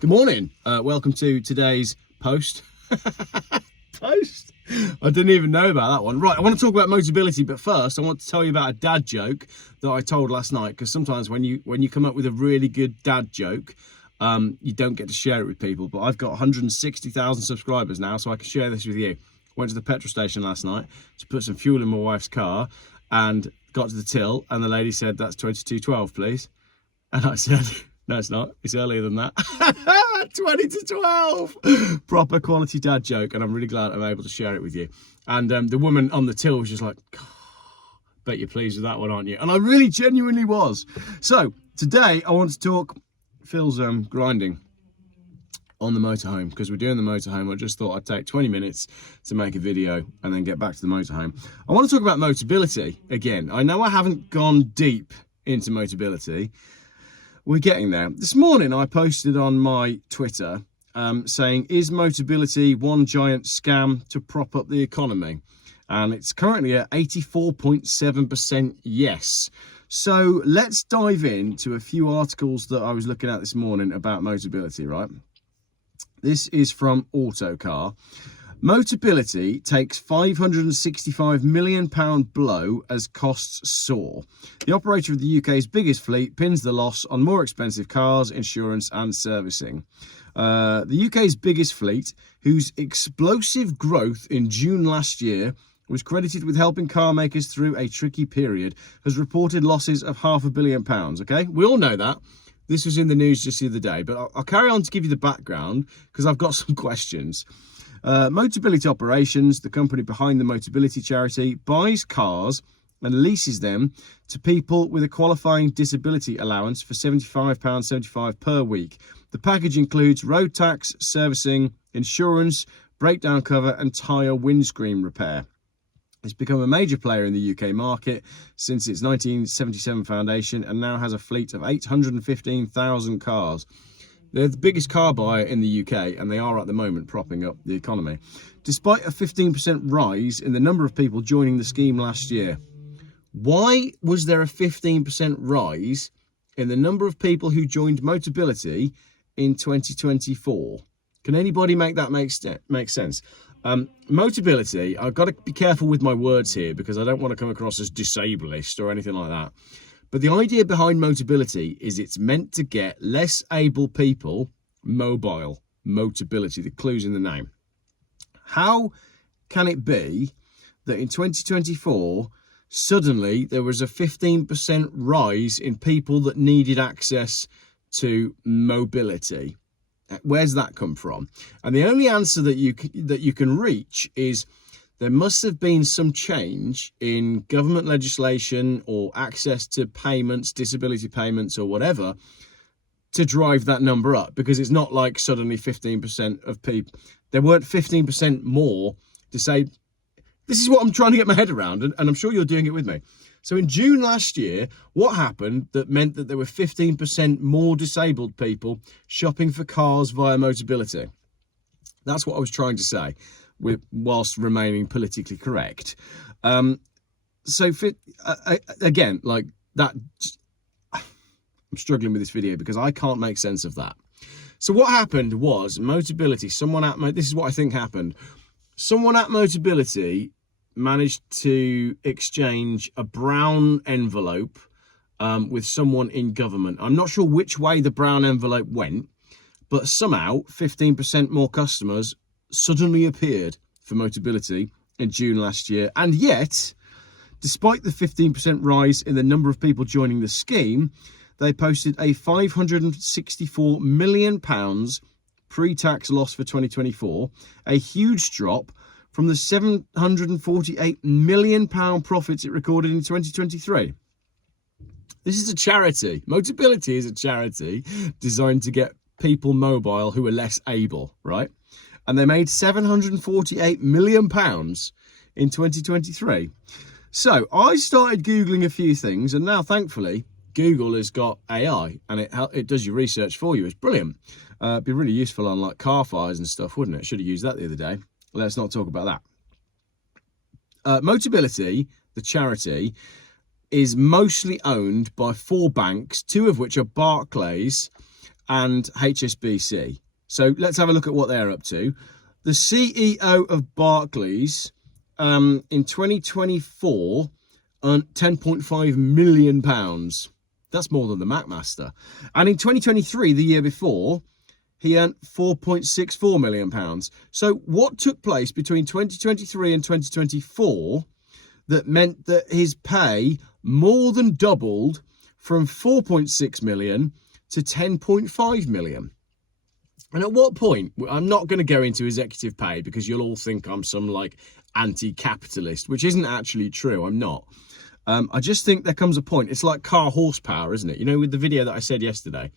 Good morning. Welcome to today's post. Post? I didn't even know about that one. Right, I want to talk about Motability, but first I want to tell you about a dad joke that I told last night, because sometimes when you come up with a really good dad joke, you don't get to share it with people. But I've got 160,000 subscribers now, so I can share this with you. Went to the petrol station last night to put some fuel in my wife's car and got to the till, and the lady said, "That's 22.12, please." And I said, "No, it's not. It's earlier than that." 20 to 12. Proper quality dad joke, and I'm really glad I'm able to share it with you. And the woman on the till was just like, "Bet you're pleased with that one, aren't you?" And I really genuinely was. So today I want to talk Phil's grinding on the motorhome, because we're doing the motorhome. I just thought I'd take 20 minutes to make a video and then get back to the motorhome. I want to talk about Motability again. I know I haven't gone deep into Motability. We're getting there. This morning I posted on my Twitter saying, is Motability one giant scam to prop up the economy? And it's currently at 84.7% yes. So let's dive into a few articles that I was looking at this morning about Motability, right? This is from Autocar. Motability takes £565 million blow as costs soar. The operator of the UK's biggest fleet pins the loss on more expensive cars, insurance and servicing. The UK's biggest fleet, whose explosive growth in June last year was credited with helping car makers through a tricky period, has reported losses of £500 million, okay? We all know that. This was in the news just the other day, but I'll carry on to give you the background because I've got some questions. Motability Operations, the company behind the Motability charity, buys cars and leases them to people with a qualifying disability allowance for £75.75 per week. The package includes road tax, servicing, insurance, breakdown cover and tyre windscreen repair. It's become a major player in the UK market since its 1977 foundation and now has a fleet of 815,000 cars. They're the biggest car buyer in the UK, and they are at the moment propping up the economy. Despite a 15% rise in the number of people joining the scheme last year. Why was there a 15% rise in the number of people who joined Motability in 2024? Can anybody make that make sense? Motability, I've got to be careful with my words here because I don't want to come across as disableist or anything like that. But the idea behind Motability is it's meant to get less able people mobile. Motability, the clue's in the name. How can it be that in 2024, suddenly there was a 15% rise in people that needed access to mobility? Where's that come from? And the only answer that you can reach is there must have been some change in government legislation or access to payments, disability payments or whatever, to drive that number up, because it's not like suddenly 15% of people, there weren't 15% more to say, this is what I'm trying to get my head around, and I'm sure you're doing it with me. So in June last year, what happened that meant that there were 15% more disabled people shopping for cars via Motability? That's what I was trying to say, whilst remaining politically correct. Again, like that, I'm struggling with this video because I can't make sense of that. So what happened was Motability, this is what I think happened. Someone at Motability managed to exchange a brown envelope with someone in government. I'm not sure which way the brown envelope went, but somehow 15% more customers suddenly appeared for Motability in June last year. And yet, despite the 15% rise in the number of people joining the scheme, they posted a £564 million pre-tax loss for 2024, a huge drop from the £748 million profits it recorded in 2023. This is a charity. Motability is a charity designed to get people mobile who are less able, right? And they made £748 million in 2023. So I started Googling a few things, and now thankfully Google has got AI and it does your research for you. It's brilliant. It'd be really useful on like car fires and stuff, wouldn't it? Should have used that the other day. Let's not talk about that. Motability, the charity, is mostly owned by 4 banks, 2 of which are Barclays and HSBC. So let's have a look at what they're up to. The CEO of Barclays in 2024 earned £10.5 million. That's more than the McMaster. And in 2023, the year before, he earned £4.64 million. So what took place between 2023 and 2024 that meant that his pay more than doubled from 4.6 million to 10.5 million? And at what point, I'm not going to go into executive pay because you'll all think I'm some like anti-capitalist, which isn't actually true. I'm not. I just think there comes a point. It's like car horsepower, isn't it? You know, with the video that I said yesterday,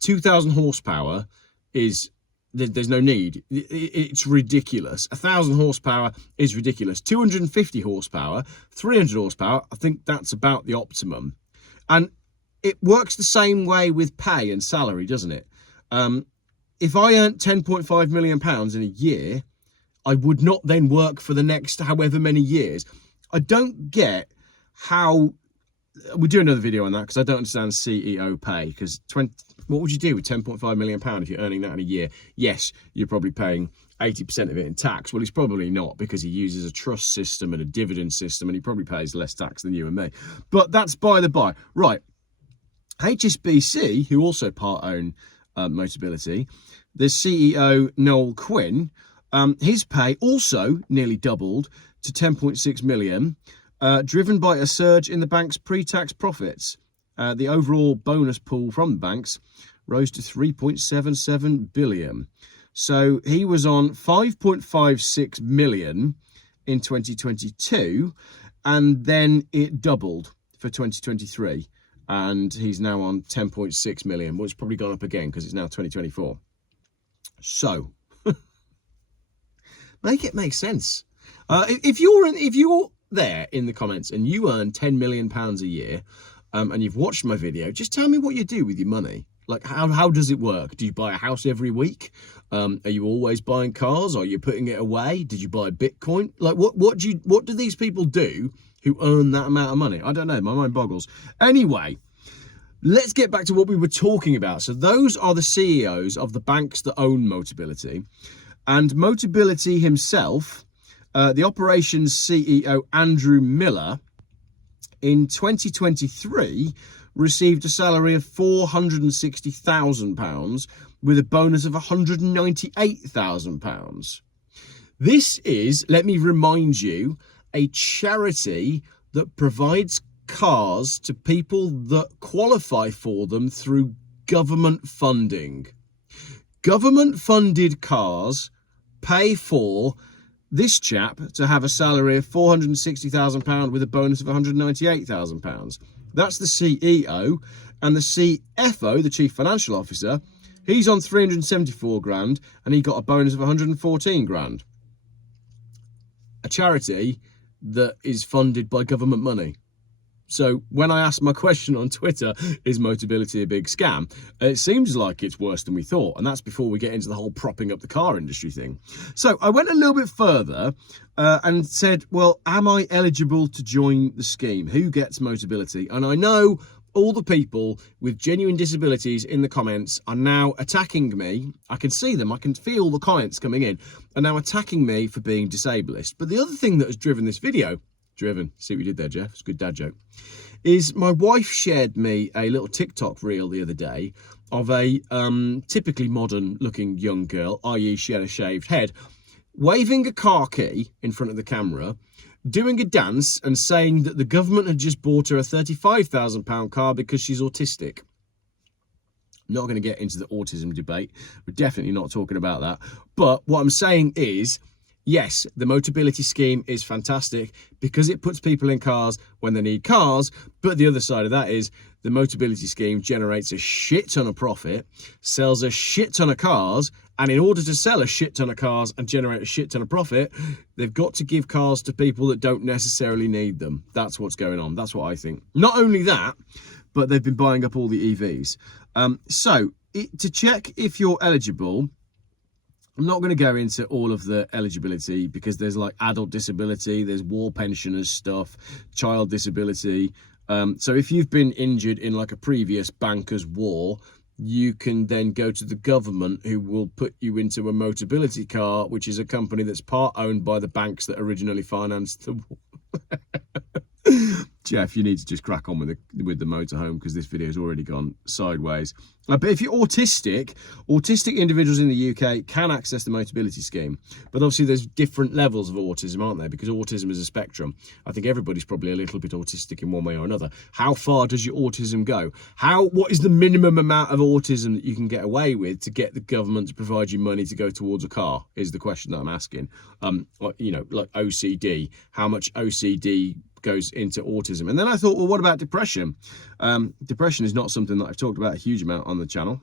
2,000 horsepower is, there's no need. It's ridiculous. 1,000 horsepower is ridiculous. 250 horsepower, 300 horsepower, I think that's about the optimum. And it works the same way with pay and salary, doesn't it? If I earned £10.5 million in a year, I would not then work for the next however many years. I don't get how, we'll do another video on that because I don't understand CEO pay, because what would you do with £10.5 million if you're earning that in a year? Yes, you're probably paying 80% of it in tax. Well, he's probably not, because he uses a trust system and a dividend system, and he probably pays less tax than you and me. But that's by the by. Right. HSBC, who also part own Motability, the CEO, Noel Quinn, his pay also nearly doubled to 10.6 million, driven by a surge in the bank's pre-tax profits. The overall bonus pool from the banks rose to 3.77 billion. So he was on 5.56 million in 2022, and then it doubled for 2023. And he's now on 10.6 million, which has probably gone up again because it's now 2024. So, make it make sense. If you're there in the comments and you earn £10 million a year, and you've watched my video, just tell me what you do with your money. Like, how does it work? Do you buy a house every week? Are you always buying cars? Are you putting it away? Did you buy Bitcoin? Like, what do these people do who earn that amount of money? I don't know. My mind boggles. Anyway, let's get back to what we were talking about. So those are the CEOs of the banks that own Motability. And Motability himself, the operations CEO, Andrew Miller, in 2023, received a salary of £460,000 with a bonus of £198,000. This is, let me remind you, a charity that provides cars to people that qualify for them through government funding. Government funded cars pay for this chap to have a salary of £460,000 with a bonus of £198,000. That's the CEO. And the CFO, the Chief Financial Officer, he's on 374 grand and he got a bonus of 114 grand. A charity that is funded by government money. So when I asked my question on Twitter, is Motability a big scam? It seems like it's worse than we thought. And that's before we get into the whole propping up the car industry thing. So I went a little bit further and said, well, am I eligible to join the scheme? Who gets Motability? And I know all the people with genuine disabilities in the comments are now attacking me. I can see them. I can feel the comments coming in, are now attacking me for being disablest. But the other thing that has driven this video, see what you did there, Jeff? It's a good dad joke. Is my wife shared me a little TikTok reel the other day of a typically modern looking young girl, i.e. she had a shaved head, waving a car key in front of the camera, doing a dance and saying that the government had just bought her a £35,000 car because she's autistic. I'm not going to get into the autism debate. We're definitely not talking about that. But what I'm saying is, yes, the Motability scheme is fantastic because it puts people in cars when they need cars. But the other side of that is the Motability scheme generates a shit ton of profit, sells a shit ton of cars. And in order to sell a shit ton of cars and generate a shit ton of profit, they've got to give cars to people that don't necessarily need them. That's what's going on. That's what I think. Not only that, but they've been buying up all the EVs. To check if you're eligible, I'm not going to go into all of the eligibility because there's like adult disability, there's war pensioners stuff, child disability. So if you've been injured in like a previous banker's war, you can then go to the government, who will put you into a Motability car, which is a company that's part owned by the banks that originally financed the Geoff, you need to just crack on with the motorhome, because this video has already gone sideways. But if you're autistic individuals in the UK can access the Motability scheme. But obviously there's different levels of autism, aren't there? Because autism is a spectrum. I think everybody's probably a little bit autistic in one way or another. How far does your autism go? What is the minimum amount of autism that you can get away with to get the government to provide you money to go towards a car, is the question that I'm asking. You know, like OCD, how much OCD goes into autism? And then I thought, well, what about depression? Depression is not something that I've talked about a huge amount on the channel,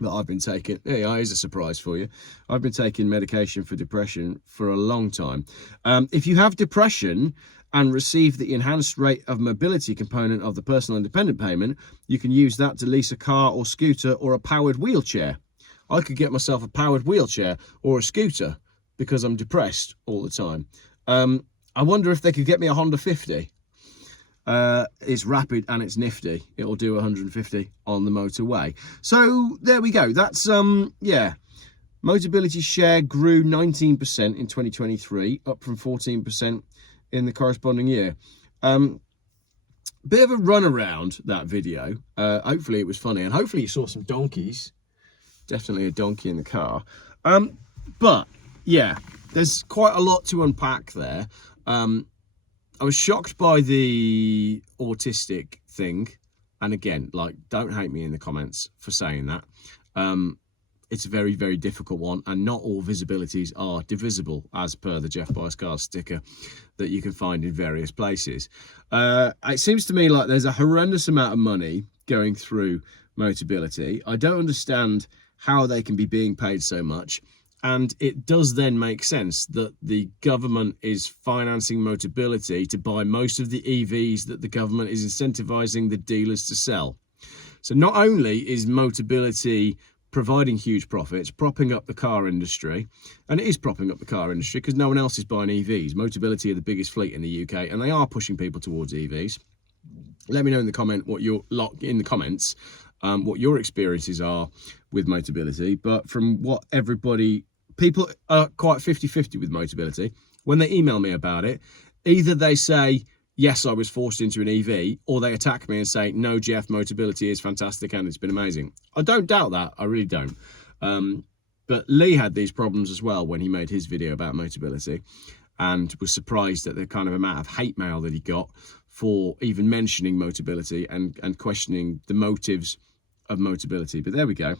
but I've been taking, here's a surprise for you, I've been taking medication for depression for a long time. If you have depression and receive the enhanced rate of mobility component of the personal independent payment, you can use that to lease a car or scooter or a powered wheelchair. I could get myself a powered wheelchair or a scooter because I'm depressed all the time. I wonder if they could get me a Honda 50. It's rapid and it's nifty. It'll do 150 on the motorway. So there we go. That's yeah. Motability share grew 19% in 2023, up from 14% in the corresponding year. Bit of a run around that video. Hopefully it was funny, and hopefully you saw some donkeys. Definitely a donkey in the car. But yeah, there's quite a lot to unpack there. I was shocked by the autistic thing. And again, like, don't hate me in the comments for saying that. It's a very, very difficult one, and not all visibilities are divisible, as per the Geoff Buys Cars sticker that you can find in various places. It seems to me like there's a horrendous amount of money going through Motability. I don't understand how they can be being paid so much. And it does then make sense that the government is financing Motability to buy most of the EVs that the government is incentivizing the dealers to sell. So not only is Motability providing huge profits, propping up the car industry, and it is propping up the car industry because no one else is buying EVs. Motability are the biggest fleet in the UK, and they are pushing people towards EVs. Let me know in the comments what your experiences are with Motability. But from what people are quite 50-50 with Motability. When they email me about it, either they say, yes, I was forced into an EV, or they attack me and say, no, Geoff, Motability is fantastic and it's been amazing. I don't doubt that. I really don't. But Lee had these problems as well when he made his video about Motability, and was surprised at the kind of amount of hate mail that he got for even mentioning Motability and questioning the motives of Motability. But there we go.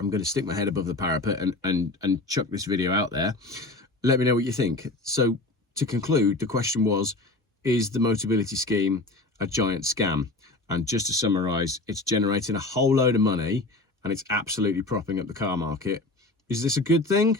I'm going to stick my head above the parapet and chuck this video out there. Let me know what you think. So to conclude, the question was, is the Motability scheme a giant scam? And just to summarise, it's generating a whole load of money and it's absolutely propping up the car market. Is this a good thing?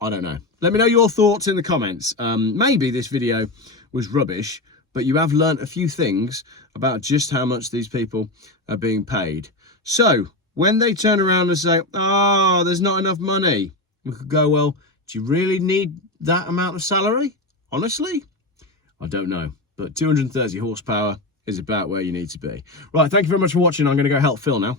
I don't know. Let me know your thoughts in the comments. Maybe this video was rubbish, but you have learnt a few things about just how much these people are being paid. So when they turn around and say, there's not enough money, we could go, well, do you really need that amount of salary? Honestly, I don't know. But 230 horsepower is about where you need to be. Right, thank you very much for watching. I'm going to go help Phil now.